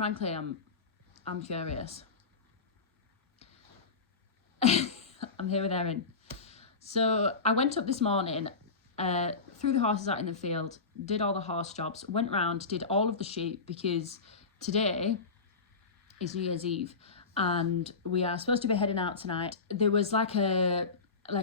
frankly, I'm curious. I'm here with Erin. So I went up this morning, threw the horses out in the field, did all the horse jobs, went round, did all of the sheep, because today is New Year's Eve and we are supposed to be heading out tonight. There was like a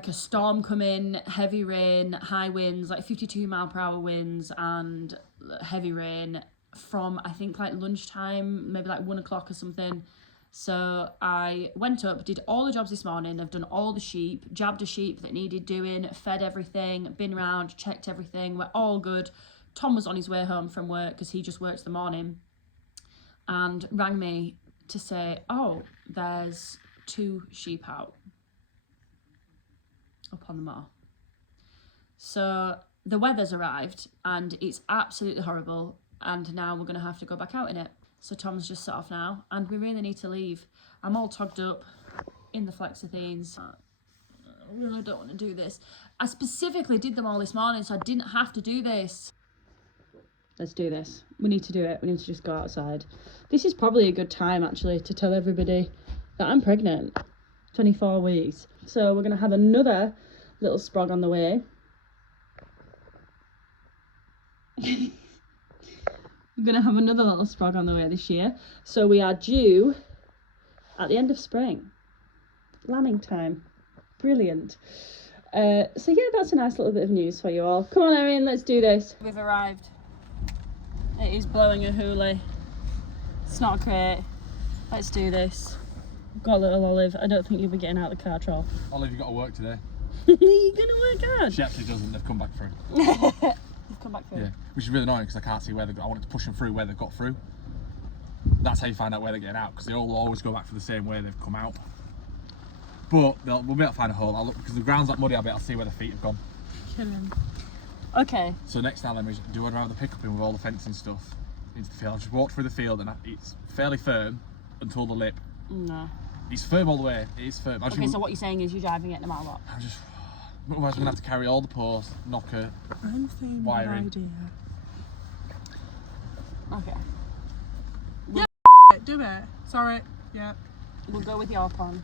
storm coming, heavy rain, high winds, like 52-mile-per-hour winds and heavy rain from, I think, like lunchtime, maybe like 1 o'clock or something. So I went up, did all the jobs this morning. I've done all the sheep, jabbed a sheep that needed doing, fed everything, been round, checked everything. We're all good. Tom was on his way home from work because he just works the morning and rang me to say, oh, there's 2 sheep out up on the moor. So the weather's arrived and it's absolutely horrible, and now we're going to have to go back out in it. So Tom's just set off now and we really need to leave. I'm all togged up in the Flex-A-Thenes. I really don't want to do this. I specifically did them all this morning so I didn't have to do this. Let's do this. We need to do it. We need to just go outside. This is probably a good time actually to tell everybody that I'm pregnant. 24 weeks. So we're going to have another little sprog on the way. We're going to have another little sprog on the way this year. So we are due at the end of spring. Lambing time. Brilliant. So yeah, that's a nice little bit of news for you all. Come on, Erin, let's do this. We've arrived. It is blowing a hoolie. It's not great. Let's do this. Got little Olive. I don't think you'll be getting out of the car, Troll. Olive, you got to work today. You're going to work hard? She actually doesn't. They've come back through. They've come back through? Yeah, which is really annoying because I can't see where they've got. I wanted to push them through where they've got through. That's how you find out where they're getting out, because they all always go back for the same way they've come out. But we'll be able to find a hole. I'll look, because the ground's like muddy, I'll be able to see where the feet have gone. Killing. Okay. So next time, let me do one around the pickup in with all the fencing stuff into the field. I just walked through the field and it's fairly firm until the lip. No. It's firm all the way. It is firm. Okay, so what you're saying is you're driving it no matter what? I'm just. Otherwise, I'm gonna have to carry all the posts, knocker, I'm thinking wiring. idea. Okay. Yeah, do it. Sorry. Yeah. We'll go with your plan.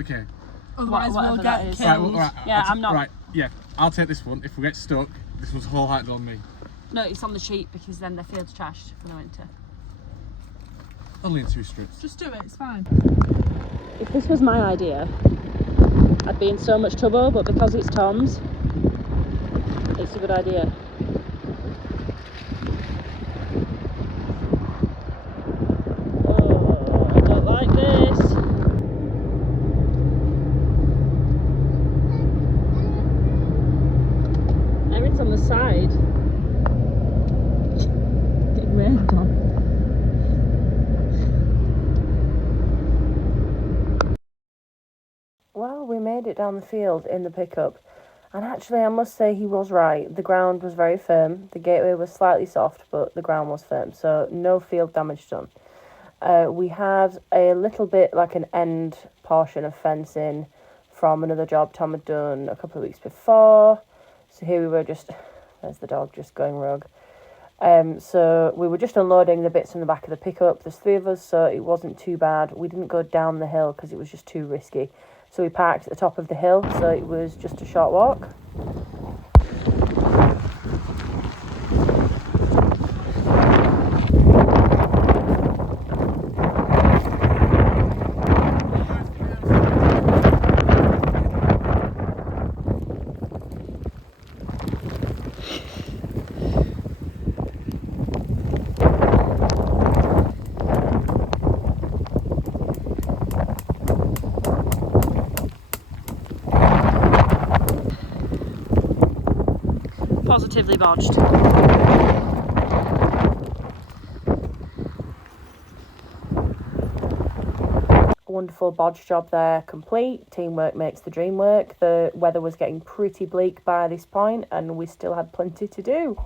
Okay. Otherwise, we'll whatever that get is. killed. Right, Yeah, I'm not. Right, yeah. I'll take this one. If we get stuck, this one's wholeheartedly on me. No, it's on the sheep because then the field's trashed for the winter. Only in 2 strips. Just do it. It's fine. If this was my idea, I'd be in so much trouble, but because it's Tom's, it's a good idea. Oh, I don't like this. Erin's on the side. Getting rained on. Well, we made it down the field in the pickup, and actually I must say he was right. The ground was very firm. The gateway was slightly soft, but the ground was firm, so no field damage done. We had a little bit like an end portion of fencing from another job Tom had done a couple of weeks before. So here we were just, there's the dog just going rogue. So we were just unloading the bits from the back of the pickup. There's 3 of us, so it wasn't too bad. We didn't go down the hill because it was just too risky. So we parked at the top of the hill, so it was just a short walk. Positively bodged. Wonderful bodge job there, complete. Teamwork makes the dream work. The weather was getting pretty bleak by this point and we still had plenty to do.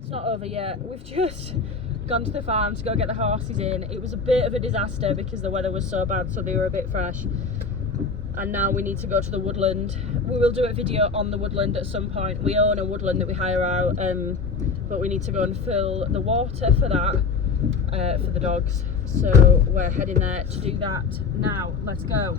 It's not over yet. We've just gone to the farm to go get the horses in. It was a bit of a disaster because the weather was so bad, so they were a bit fresh. And now we need to go to the woodland. We will do a video on the woodland at some point. We own a woodland that we hire out but we need to go and fill the water for that, for the dogs. So we're heading there to do that now. Let's go.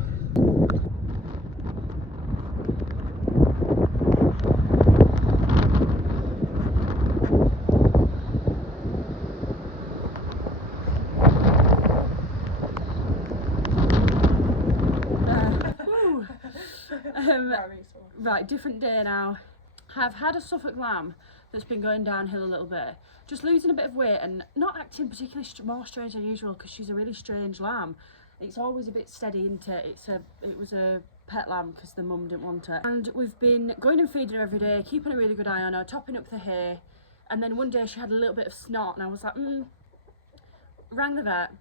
Right, different day now. I've had a Suffolk lamb that's been going downhill a little bit, just losing a bit of weight and not acting particularly more strange than usual because she's a really strange lamb. It's always a bit steady, isn't it? It was a pet lamb because the mum didn't want it. And we've been going and feeding her every day, keeping a really good eye on her, topping up the hay. And then one day she had a little bit of snot and I was like, rang the vet,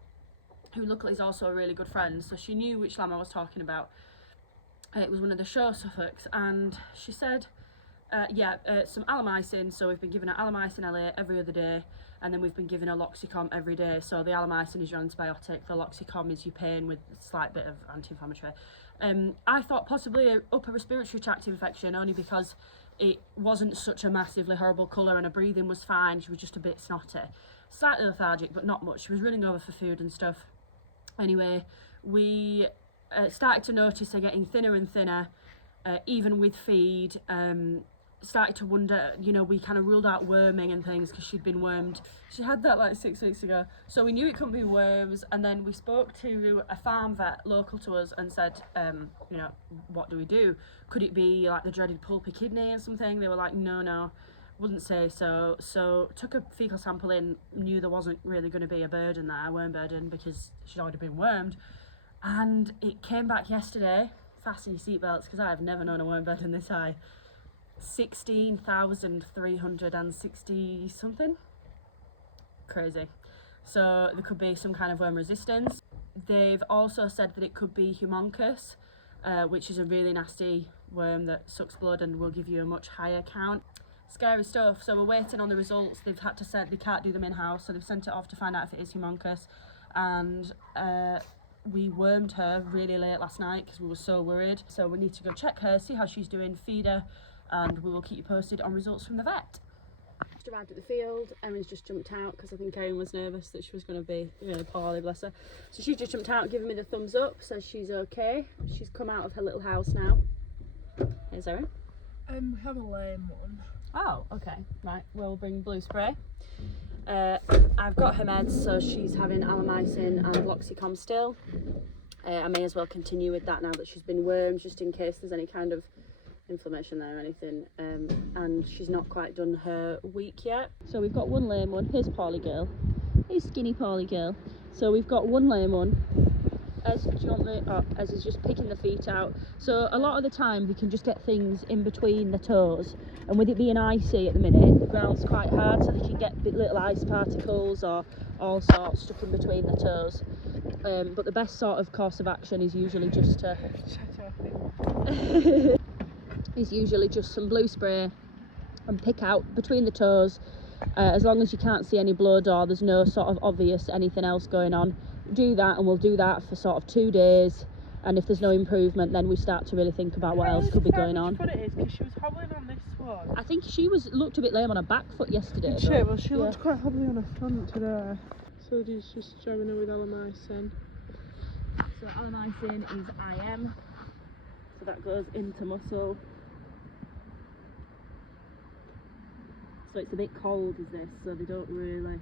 who luckily is also a really good friend, so she knew which lamb I was talking about. It was one of the show Suffolks, and she said, some Alamycin. So we've been giving her Alamycin LA every other day, and then we've been giving her Loxicom every day. So the Alamycin is your antibiotic, the Loxicom is your pain with a slight bit of anti-inflammatory. I thought possibly an upper respiratory tract infection, only because it wasn't such a massively horrible colour and her breathing was fine. She was just a bit snotty, slightly lethargic, but not much. She was running over for food and stuff. Anyway, we started to notice her getting thinner and thinner, even with feed. Started to wonder, you know, we kind of ruled out worming and things because she'd been wormed. She had that like 6 weeks ago, so we knew it couldn't be worms. And then we spoke to a farm vet local to us and said, you know, what do we do? Could it be like the dreaded pulpy kidney or something? They were like, no, wouldn't say so. So took a fecal sample in, knew there wasn't really going to be a burden there, worm burden, because she'd already been wormed. And it came back yesterday. Fasten your seatbelts because I've never known a worm burden this high. 16,360 something. Crazy. So there could be some kind of worm resistance. They've also said that it could be Humoncus, which is a really nasty worm that sucks blood and will give you a much higher count. Scary stuff. So we're waiting on the results. They've had to say they can't do them in-house, so they've sent it off to find out if it is Humoncus. And we wormed her really late last night because we were so worried. So we need to go check her, see how she's doing, feed her, and we will keep you posted on results from the vet. Just arrived at the field. Erin's just jumped out because I think Erin was nervous that she was going to be really poorly, bless her. So she's just jumped out, giving me the thumbs up, says she's okay. She's come out of her little house now. Here's Erin. We have a lame one. Oh, okay. Right, we'll bring blue spray. I've got her meds, so she's having Alamycin and Loxicom still. I may as well continue with that now that she's been wormed, just in case there's any kind of inflammation there or anything. And she's not quite done her week yet. So we've got one lame one. Here's Polly girl. Here's skinny Polly girl. So we've got one lame one. Ez, do you want the, Ez is just picking the feet out. So a lot of the time we can just get things in between the toes, and with it being icy at the minute, the ground's quite hard, so they can get little ice particles or all sorts stuck in between the toes. But the best sort of course of action is usually just to is usually just some blue spray and pick out between the toes, as long as you can't see any blood or there's no sort of obvious anything else going on. Do that, and we'll do that for sort of 2 days, and if there's no improvement then we start to really think about what else could be going on. What it is, because she was hobbling on this one. I think she looked a bit lame on her back foot yesterday. Well, she looked quite hobbly on her front today. So he's just jabbing her with Alamycin. So Alamycin is IM, so that goes into muscle. So it's a bit cold, is this, so they don't really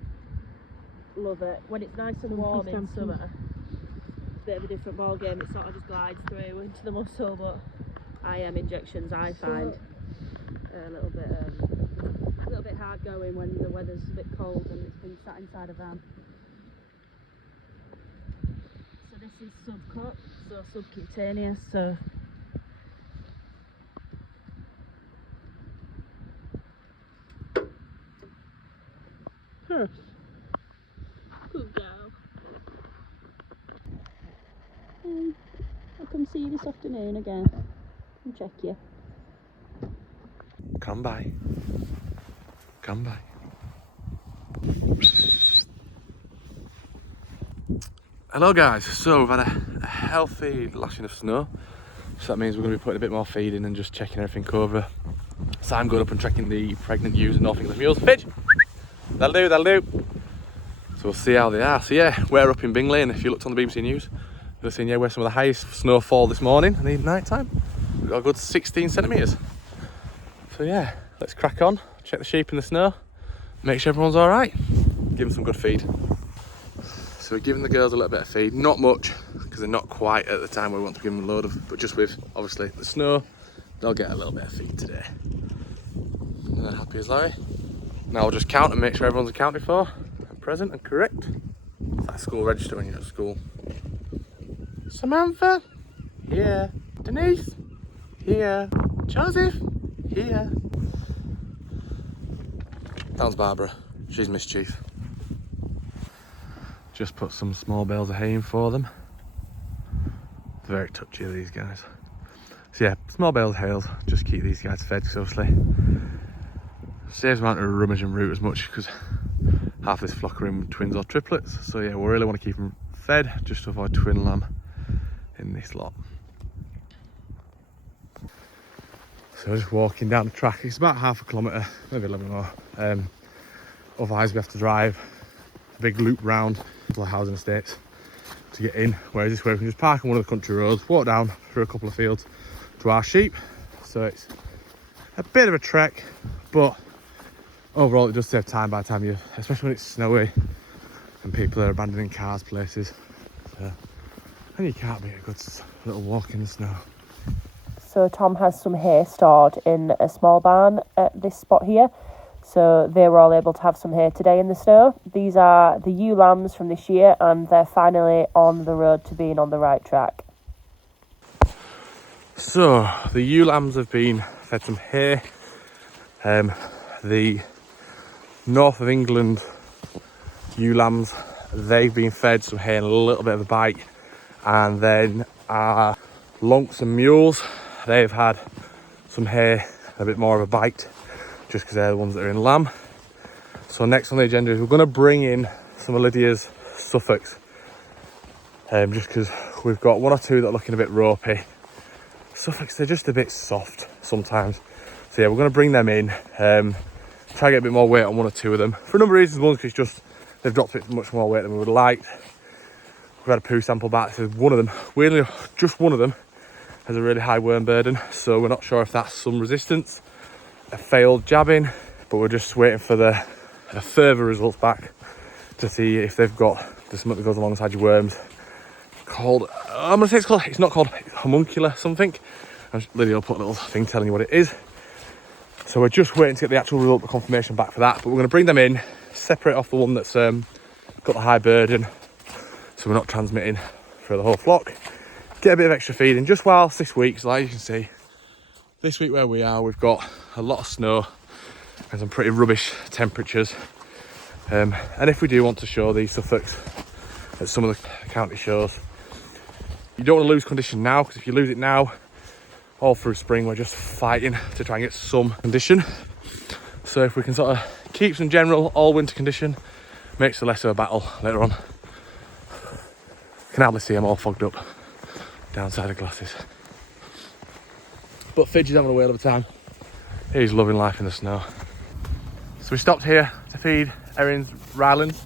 love it. When it's nice and warm in summer, it's a bit of a different ball game. It sort of just glides through into the muscle, but IM injections I find a little bit hard going when the weather's a bit cold and it's been sat inside a van. So this is subcut, so subcutaneous, so good girl. Hey, I'll come see you this afternoon again and check you. Come by. Come by. Hello guys, so we've had a healthy lashing of snow, so that means we're going to be putting a bit more feed in and just checking everything over. So I'm going up and checking the pregnant ewes and North English mules. Fidge! That'll do. So we'll see how they are. So yeah, we're up in Bingley, and if you looked on the BBC News, you'll have seen, yeah, we're some of the highest snowfall this morning and even night time. We've got a good 16 centimetres. So yeah, let's crack on, check the sheep in the snow, make sure everyone's all right, give them some good feed. So we're giving the girls a little bit of feed, not much, because they're not quite at the time where we want to give them a load of, but just with, obviously, the snow, they'll get a little bit of feed today. And they're happy as Larry. Now I'll just count and make sure everyone's accounted for, and present and correct. It's like school register when you're at school. Samantha, here. Denise, here. Joseph, here. That was Barbara, she's mischief. Just put some small bales of hay in for them. It's very touchy, these guys. So yeah, small bales of hay, just keep these guys fed, obviously. Saves amount of rummage and root as much, because half this flock are in twins or triplets. So yeah, we really want to keep them fed, just to avoid twin lamb in this lot. So just walking down the track, it's about half a kilometre, maybe a little bit more. Otherwise we have to drive a big loop round the housing estates to get in, whereas this way we can just park on one of the country roads, walk down through a couple of fields to our sheep. So it's a bit of a trek, but overall it does save time by the time you, especially when it's snowy and people are abandoning cars places. So, and you can't beat a good little walk in the snow. So Tom has some hay stored in a small barn at this spot here. So they were all able to have some hay today in the snow. These are the ewe lambs from this year, and they're finally on the road to being on the right track. So the ewe lambs have been fed some hay. The north of England ewe lambs, they've been fed some hay and a little bit of a bite. And then our lonks and mules, they've had some hay, a bit more of a bite, just because they're the ones that are in lamb. So next on the agenda is we're going to bring in some of Lydia's Suffolks, just because we've got one or two that are looking a bit ropey. Suffolks, they're just a bit soft sometimes. So yeah, we're going to bring them in, try and get a bit more weight on one or two of them. For a number of reasons, one, because it's just, they've dropped it much more weight than we would have liked. We've had a poo sample back, so one of them, weirdly, just one of them, has a really high worm burden. So we're not sure if that's some resistance, a failed jabbing, but we're just waiting for the further results back to see if they've got the something that goes alongside your worms called, I'm gonna say it's not called homuncular something. Lydia will put a little thing telling you what it is. So we're just waiting to get the actual result, the confirmation back for that. But we're going to bring them in, separate off the one that's got the high burden, so we're not transmitting for the whole flock. Get a bit of extra feeding just whilst this week. So like you can see, this week where we are, we've got a lot of snow and some pretty rubbish temperatures. And if we do want to show these Suffolks at some of the county shows, you don't want to lose condition now, because if you lose it now, all through spring we're just fighting to try and get some condition. So if we can sort of keep some general all winter condition, makes it less of a battle later on. Can hardly see them all fogged up downside of glasses. But Fidge is having a whale of a time. He's loving life in the snow. So we stopped here to feed Erin's Rylands,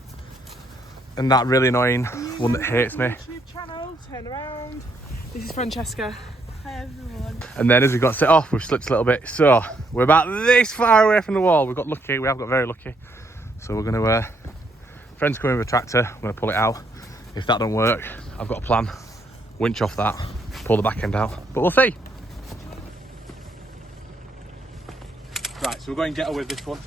and that really annoying one that hates me. YouTube channel, turn around. This is Francesca. Hi everyone. And then as we got set off, we've slipped a little bit. So we're about this far away from the wall. We got lucky, we have got very lucky. So we're gonna, friend's coming with a tractor, I'm gonna pull it out. If that don't work, I've got a plan. Winch off that, pull the back end out, but we'll see. Right, so we're going ghetto with this one.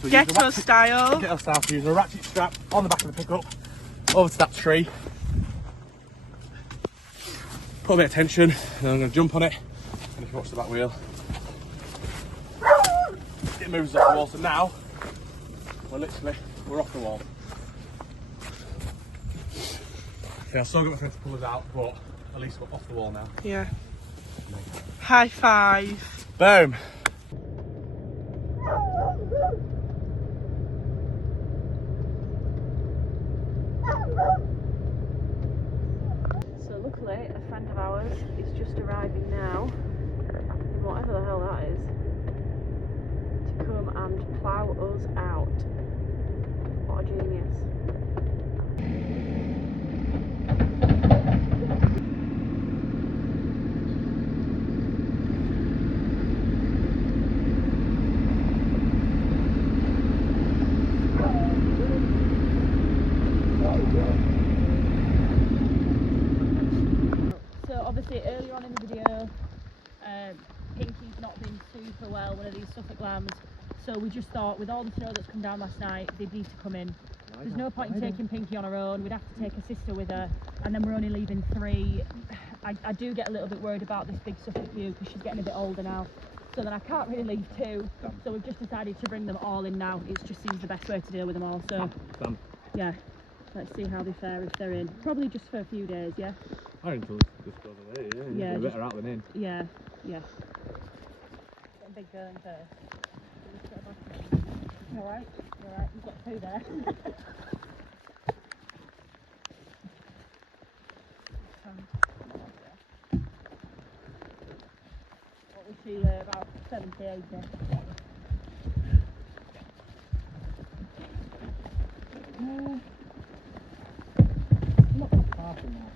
So Ghetto style. Ghetto style, so using a ratchet strap on the back of the pickup, over to that tree. Put a bit of tension, and then I'm going to jump on it, and if you watch the back wheel, it moves off the wall. So now, we're off the wall. Okay, I've still got my friend to pull us out, but at least we're off the wall now. Yeah. High five. Boom. So luckily, a friend of ours is just arriving now, whatever the hell that is, to come and plough us out. What a genius. So obviously earlier on in the video, Pinky's not been super well, one of these Suffolk lambs. So we just thought with all the snow that's come down last night, they'd need to come in. There's no point in taking Pinky on her own. We'd have to take a sister with her, and then we're only leaving 3. I do get a little bit worried about this big Suffolk view because she's getting a bit older now. So then I can't really leave 2. So we've just decided to bring them all in now. It just seems the best way to deal with them all. So yeah, let's see how they fare if they're in. Probably just for a few days, yeah? I think until this goes away, Yeah, You're better out than in. Yeah, yeah. Get a big girl in first. Alright, alright, you've got 2 there. What was she, about 70, 80? Not that far from that.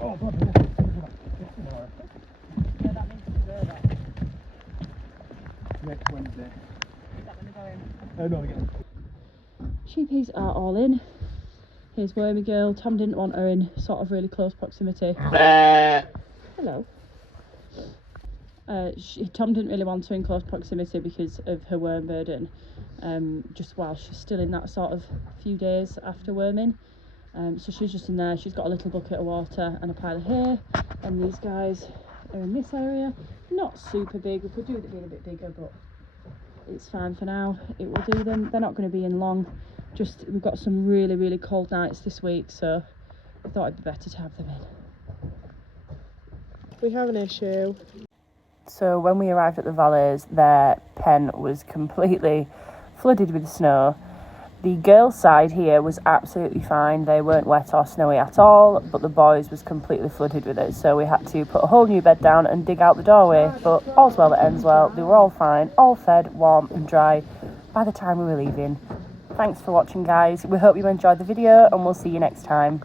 Oh, God, Yeah, that means it's over. next Wednesday. Is that when they're going? No, again. Sheepies are all in. Here's Wormy Girl. Tom didn't want her in sort of really close proximity. Hello. Tom didn't really want her in close proximity because of her worm burden, just while she's still in that sort of few days after worming. So she's just in there. She's got a little bucket of water and a pile of hay, and these guys are in this area. Not super big. We could do with it being a bit bigger, but it's fine for now. It will do them. They're not going to be in long. Just we've got some really, really cold nights this week, so I thought it'd be better to have them in. We have an issue. So when we arrived at the Valleys, their pen was completely flooded with snow. The girls' side here was absolutely fine. They weren't wet or snowy at all, but the boys was completely flooded with it. So we had to put a whole new bed down and dig out the doorway. But all's well that ends well. They were all fine, all fed, warm and dry by the time we were leaving. Thanks for watching, guys. We hope you enjoyed the video, and we'll see you next time.